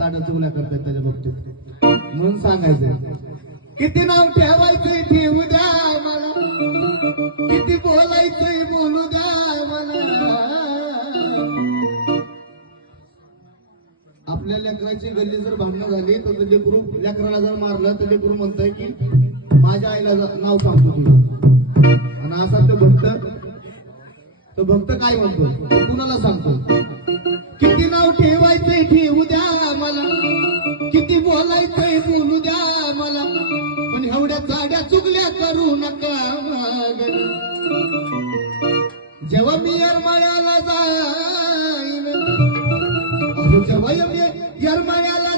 चाड्या चुगल्या करतात त्याच्या बाबतीत. म्हणून सांगायचं किती नाव ठेवायचंय ठेवू द्या मला, किती बोलायचंय बोलू द्या मला. आपल्या लेकराची गल्ली जर भांडणं झाली तर ते लेकरू लेकराला जर मारलं तर लेकरू म्हणतंय की माझ्या आईला नाव सांगतो तुझं. आणि असा तो भक्त काय म्हणतो कुणाला सांगतो किती नाव ठेवायचंय ठेवू द्या मला, किती बोलायचंय बोलू द्या मला, पण एवढ्या चाड्या चुगल्या करू नका मग. जेव्हा मी येरमाळ्याला जाईन, जेव्हा मी येरमाळ्याला